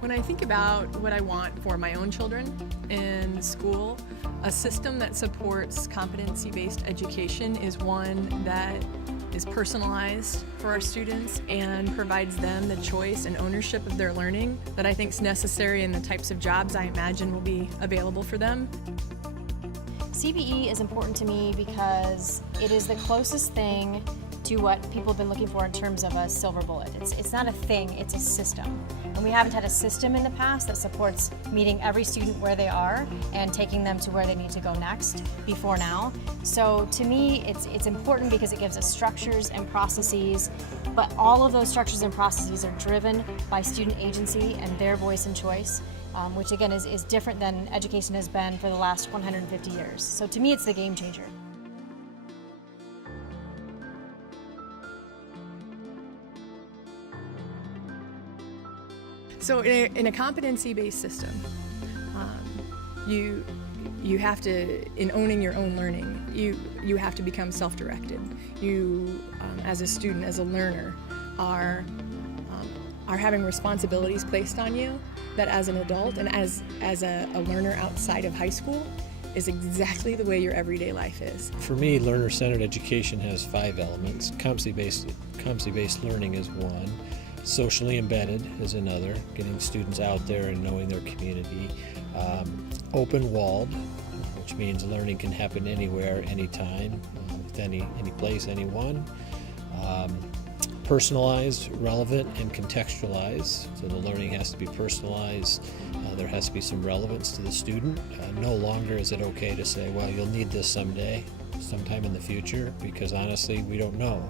When I think about what I want for my own children in school, a system that supports competency-based education is one that is personalized for our students and provides them the choice and ownership of their learning that I think is necessary in the types of jobs I imagine will be available for them. CBE is important to me because it is the closest thing to what people have been looking for in terms of a silver bullet. It's not a thing, it's a system. And we haven't had a system in the past that supports meeting every student where they are and taking them to where they need to go next before now. So to me, it's important because it gives us structures and processes, but all of those structures and processes are driven by student agency and their voice and choice, which again is different than education has been for the last 150 years. So to me, it's the game changer. So in a competency-based system, you have to, in owning your own learning, you have to become self-directed. You, as a student, as a learner, are having responsibilities placed on you that as an adult and as a learner outside of high school is exactly the way your everyday life is. For me, learner-centered education has 5 elements. Competency-based learning is one. Socially embedded is another, getting students out there and knowing their community. Open-walled, which means learning can happen anywhere, anytime, with any place, anyone. Personalized, relevant, and contextualized. So the learning has to be personalized. There has to be some relevance to the student. No longer is it okay to say, well, you'll need this sometime in the future, because honestly, we don't know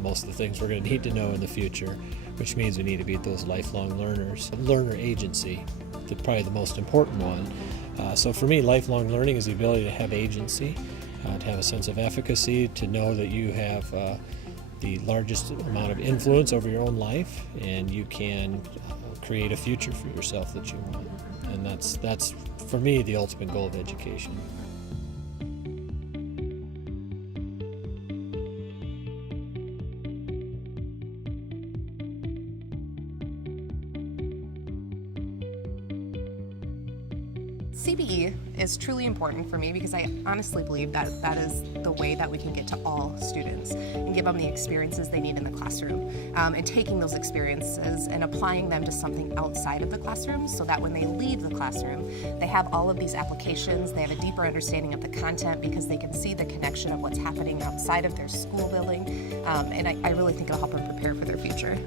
most of the things we're going to need to know in the future, which means we need to be those lifelong learners. Learner agency, probably the most important one. So for me, lifelong learning is the ability to have agency, to have a sense of efficacy, to know that you have the largest amount of influence over your own life, and you can create a future for yourself that you want. And that's for me the ultimate goal of education. CBE is truly important for me because I honestly believe that that is the way that we can get to all students and give them the experiences they need in the classroom, and taking those experiences and applying them to something outside of the classroom so that when they leave the classroom, they have all of these applications, they have a deeper understanding of the content because they can see the connection of what's happening outside of their school building, and I really think it'll help them prepare for their future.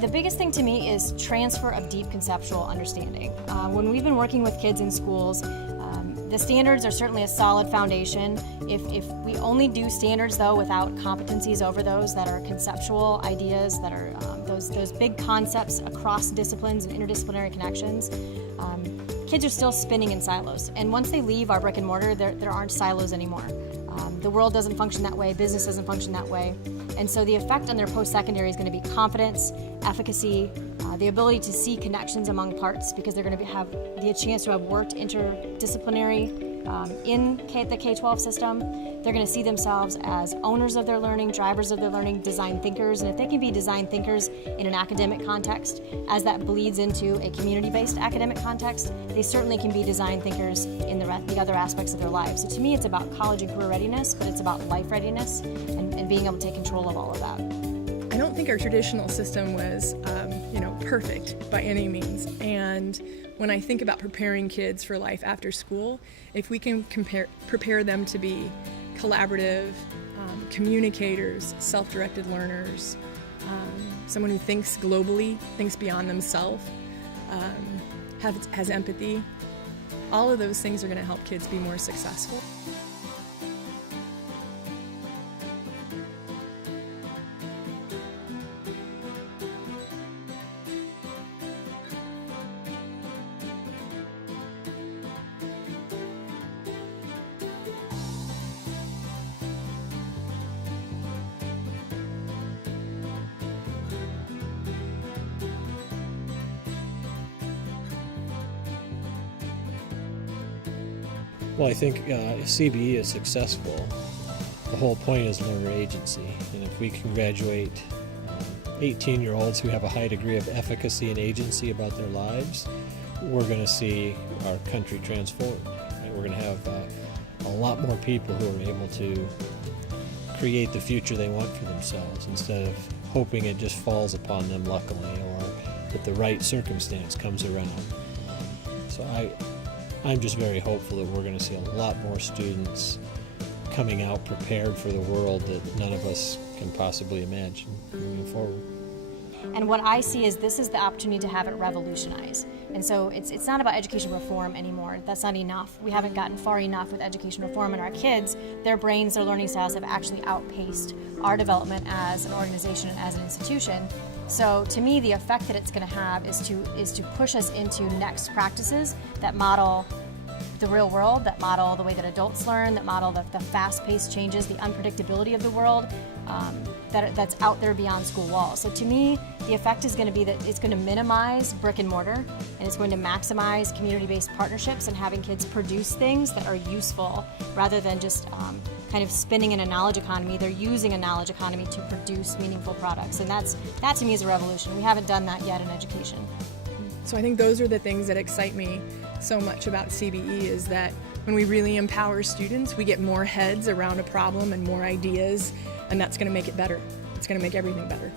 The biggest thing to me is transfer of deep conceptual understanding. When we've been working with kids in schools, the standards are certainly a solid foundation. If we only do standards though without competencies over those that are conceptual ideas, that are those big concepts across disciplines and interdisciplinary connections, kids are still spinning in silos. And once they leave our brick and mortar, there aren't silos anymore. The world doesn't function that way, business doesn't function that way. And so the effect on their post-secondary is going to be confidence, efficacy, the ability to see connections among parts, because they're going to have the chance to have worked interdisciplinary in the K-12 system. They're going to see themselves as owners of their learning, drivers of their learning, design thinkers, and if they can be design thinkers in an academic context, as that bleeds into a community-based academic context, they certainly can be design thinkers in the other aspects of their lives. So to me, it's about college and career readiness, but it's about life readiness and being able to take control of all of that. I don't think our traditional system was, perfect by any means. And when I think about preparing kids for life after school, if we can prepare them to be collaborative, communicators, self-directed learners, someone who thinks globally, thinks beyond themselves, has empathy, all of those things are going to help kids be more successful. Well, I think if CBE is successful, the whole point is learner agency. And if we can graduate 18-year-olds who have a high degree of efficacy and agency about their lives, we're going to see our country transform. Right? We're going to have a lot more people who are able to create the future they want for themselves instead of hoping it just falls upon them luckily or that the right circumstance comes around. So I'm just very hopeful that we're going to see a lot more students coming out prepared for the world that none of us can possibly imagine moving forward. And what I see is this is the opportunity to have it revolutionize. And so it's not about education reform anymore. That's not enough. We haven't gotten far enough with education reform, and our kids, their brains, their learning styles have actually outpaced our development as an organization and as an institution. So to me, the effect that it's going to have is to push us into next practices that model the real world, that model the way that adults learn, that model the fast-paced changes, the unpredictability of the world that's out there beyond school walls. So to me, the effect is going to be that it's going to minimize brick and mortar, and it's going to maximize community-based partnerships and having kids produce things that are useful rather than just kind of spinning in a knowledge economy. They're using a knowledge economy to produce meaningful products, and that to me is a revolution. We haven't done that yet in education. So I think those are the things that excite me so much about CBE, is that when we really empower students, we get more heads around a problem and more ideas, and that's going to make it better. It's going to make everything better.